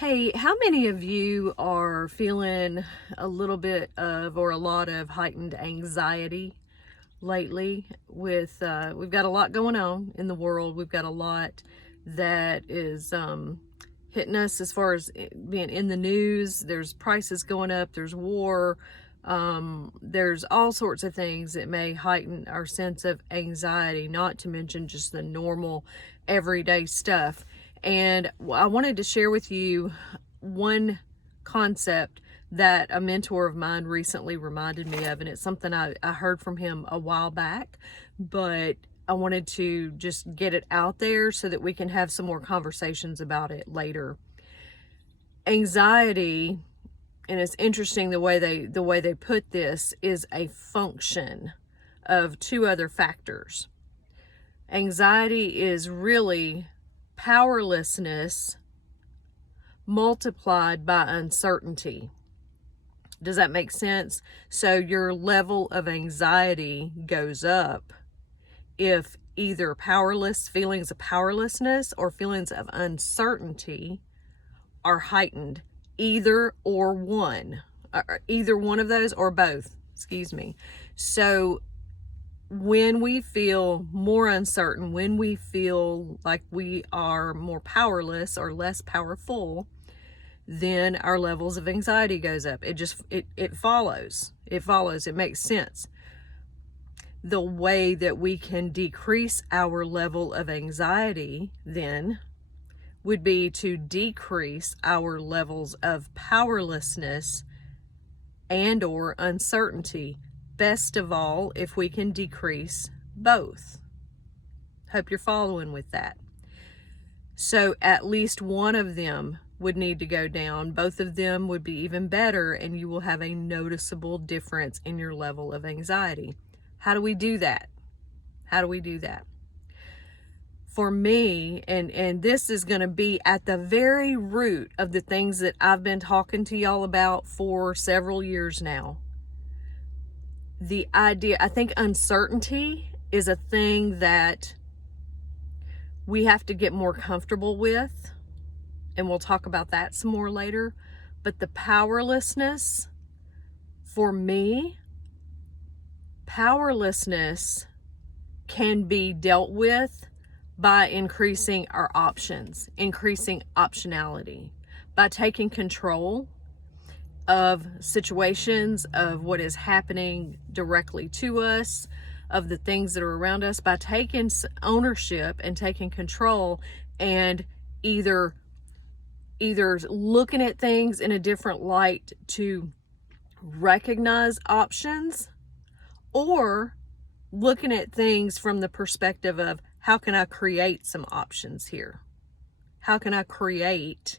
Hey, how many of you are feeling a little bit of or a lot of heightened anxiety lately? We've got a lot going on in the world. We've got a lot that is hitting us as far as being in the news. There's prices going up, there's war, there's all sorts of things that may heighten our sense of anxiety, not to mention just the normal everyday stuff. And I wanted to share with you one concept that a mentor of mine recently reminded me of, and it's something I heard from him a while back, but I wanted to just get it out there so that we can have some more conversations about it later. Anxiety, and it's interesting the way they put this, is a function of two other factors. Anxiety is really powerlessness multiplied by uncertainty. Does that make sense? So your level of anxiety goes up if either feelings of powerlessness or feelings of uncertainty are heightened, either one of those or both, excuse me. So when we feel more uncertain, when we feel like we are more powerless or less powerful, then our levels of anxiety goes up. It follows. It makes sense. The way that we can decrease our level of anxiety then would be to decrease our levels of powerlessness and or uncertainty. Best of all, if we can decrease both. Hope you're following with that. So at least one of them would need to go down. Both of them would be even better, and you will have a noticeable difference in your level of anxiety. How do we do that? For me, and this is going to be at the very root of the things that I've been talking to y'all about for several years now. The idea, I think uncertainty is a thing that we have to get more comfortable with, and we'll talk about that some more later. But the powerlessness, for me, powerlessness can be dealt with by increasing our options, increasing optionality, by taking control of situations, of what is happening directly to us, of the things that are around us, by taking ownership and taking control, and either looking at things in a different light to recognize options, or looking at things from the perspective of, how can I create some options here? How can I create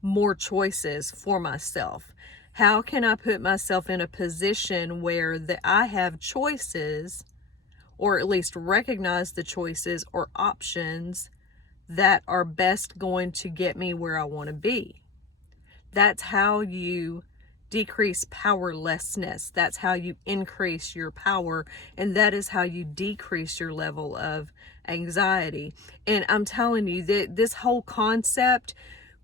more choices for myself? How can I put myself in a position where I have choices, or at least recognize the choices or options that are best going to get me where I want to be? That's how you decrease powerlessness. That's how you increase your power, and that is how you decrease your level of anxiety. And I'm telling you that this whole concept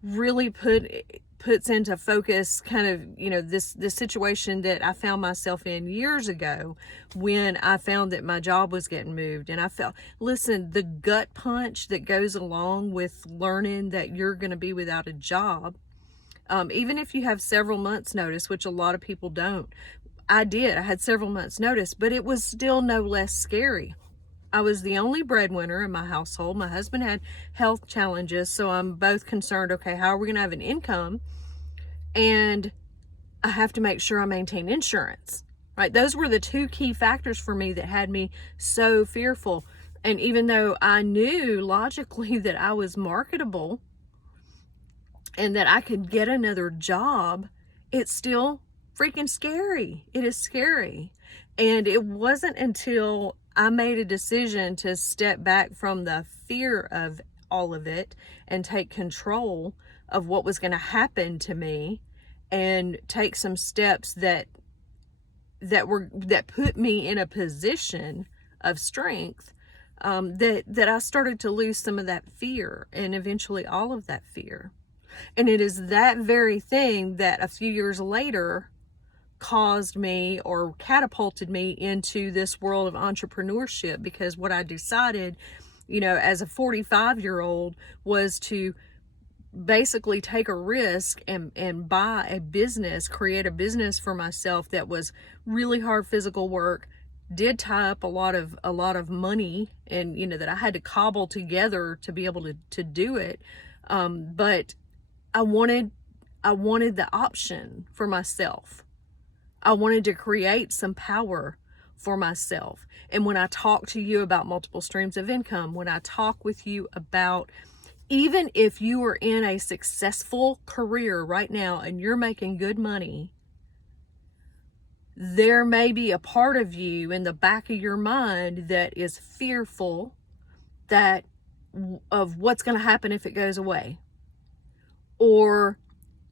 really puts into focus kind of, this situation that I found myself in years ago, when I found that my job was getting moved. And I felt, listen, the gut punch that goes along with learning that you're going to be without a job, even if you have several months notice, which a lot of people don't. I had several months notice, but it was still no less scary. I was the only breadwinner in my household. My husband had health challenges, so I'm both concerned, okay, how are we going to have an income? And I have to make sure I maintain insurance, right? Those were the two key factors for me that had me so fearful. And even though I knew logically that I was marketable and that I could get another job, it's still freaking scary. It is scary. And it wasn't until I made a decision to step back from the fear of all of it and take control of what was going to happen to me, and take some steps that put me in a position of strength, that I started to lose some of that fear, and eventually all of that fear. And it is that very thing that a few years later caused me or catapulted me into this world of entrepreneurship, because what I decided, as a 45-year-old was to basically take a risk and buy a business, create a business for myself that was really hard physical work, did tie up a lot of money, and that I had to cobble together to be able to do it. But I wanted the option for myself. I wanted to create some power for myself. And when I talk to you about multiple streams of income, when I talk with you about, even if you are in a successful career right now and you're making good money, there may be a part of you in the back of your mind that is fearful of what's going to happen if it goes away. Or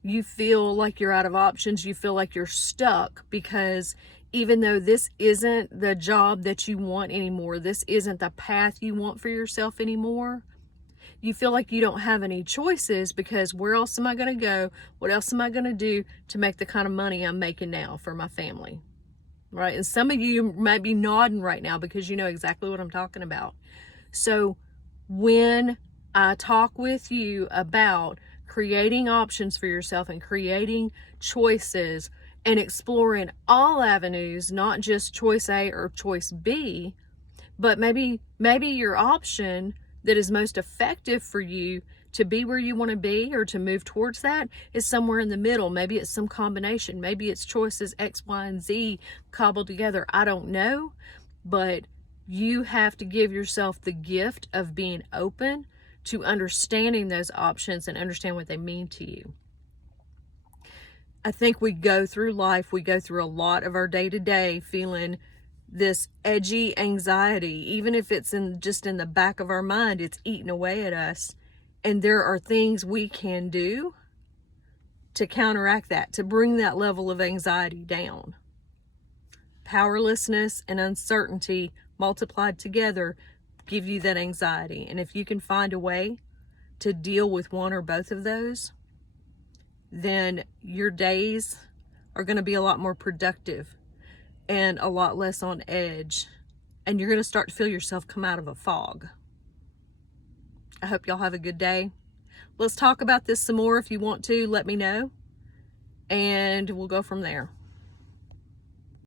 you feel like you're out of options. You feel like you're stuck because even though this isn't the job that you want anymore, this isn't the path you want for yourself anymore, you feel like you don't have any choices, because where else am I going to go? What else am I going to do to make the kind of money I'm making now for my family? Right? And some of you might be nodding right now because you know exactly what I'm talking about. So when I talk with you about creating options for yourself and creating choices and exploring all avenues, not just choice A or choice B, but maybe your option that is most effective for you to be where you want to be or to move towards that is somewhere in the middle. Maybe it's some combination. Maybe it's choices X, Y, and Z cobbled together. I don't know, but you have to give yourself the gift of being open to understanding those options and understand what they mean to you. I think we go through life, we go through a lot of our day-to-day feeling this edgy anxiety, even if it's just in the back of our mind, it's eating away at us. And there are things we can do to counteract that, to bring that level of anxiety down. Powerlessness and uncertainty multiplied together give you that anxiety. And if you can find a way to deal with one or both of those, then your days are going to be a lot more productive and a lot less on edge. And you're going to start to feel yourself come out of a fog. I hope y'all have a good day. Let's talk about this some more. If you want to, let me know, and we'll go from there.